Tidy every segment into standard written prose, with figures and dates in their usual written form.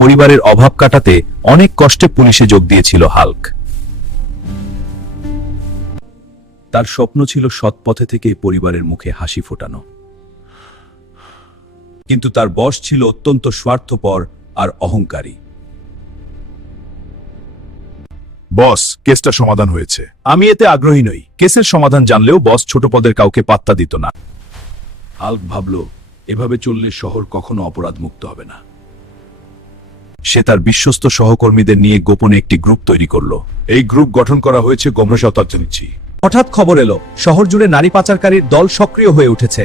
পরিবারের অভাব কাটাতে অনেক কষ্টে পুলিশে যোগ দিয়েছিল হাল্ক। তার স্বপ্ন ছিল সৎ পথে থেকে পরিবারের মুখে হাসি ফোটানো, কিন্তু তার বস ছিল অত্যন্ত স্বার্থপর আর অহংকারী। বস, কেসটা সমাধান হয়েছে। আমি এতে আগ্রহী নই। কেসের সমাধান জানলেও বস ছোট পদের কাউকে পাত্তা দিত না। হাল্ক ভাবল, এভাবে চললে শহর কখনো অপরাধ মুক্ত হবে না। সে তার বিশ্বস্ত সহকর্মীদের নিয়ে গোপনে একটি গ্রুপ তৈরি করল। এই গ্রুপ গঠন করা হয়েছে গণস্বার্থে। হঠাৎ খবর এলো, শহর জুড়ে নারী পাচারকারীর দল সক্রিয় হয়ে উঠেছে।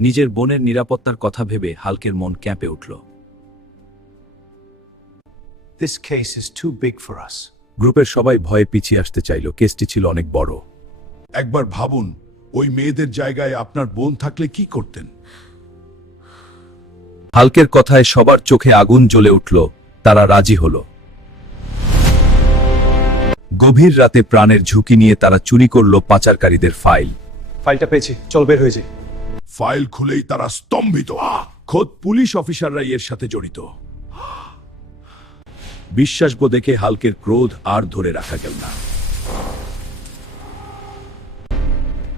নিজের বোনের নিরাপত্তার কথা ভেবে হাল্কের মন ক্যাঁপে উঠল। This case is too big for us. গ্রুপের সবাই ভয়ে পিছিয়ে আসতে চাইল। কেসটি ছিল অনেক বড়। একবার ভাবুন, ওই মেয়েদের জায়গায় আপনার বোন থাকলে কি করতেন? হাল্কের কথায় সবার চোখে আগুন জ্বলে উঠল। তারা রাজি হল। গভীর রাতে প্রাণের ঝুঁকি নিয়ে তারা চুরি করল পাচারকারীদের ফাইল। ফাইলটা পেয়েছি, চল বের হয়ে যাই। ফাইল খুলেই তারা স্তম্ভিত। খোদ পুলিশ অফিসাররাই এর সাথে জড়িত। বিশ্বাসব দেখে হাল্কের ক্রোধ আর ধরে রাখা গেল না।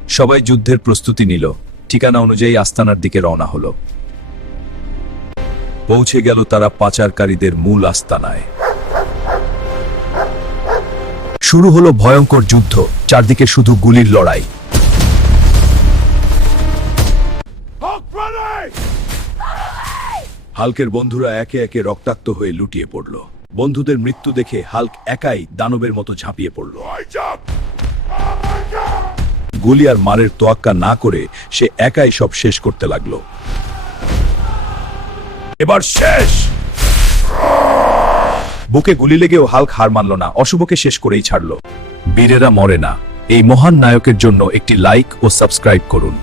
সবাই যুদ্ধের প্রস্তুতি নিল। ঠিকানা অনুযায়ী আস্তানার দিকে রওনা হলো। পৌঁছে গেল তারা পাচারকারীদের মূল আস্তানায়। শুরু হলো ভয়ঙ্কর যুদ্ধ। চারদিকে শুধু গুলির লড়াই। হাল্কের বন্ধুরা একে একে রক্তাক্ত হয়ে লুটিয়ে পড়ল। বন্ধুদের মৃত্যু দেখে হাল্ক একাই দানবের মতো ঝাঁপিয়ে পড়ল। গুলি আর মারের তোয়াক্কা না করে সে একাই সব শেষ করতে লাগলো। এবার শেষ। বুকে গুলি লেগেও হাল্ক হার মানল না। অশুভকে শেষ করেই ছাড়ল। বীরেরা মরে না। এই মহান নায়কের জন্য একটি লাইক ও সাবস্ক্রাইব করুন।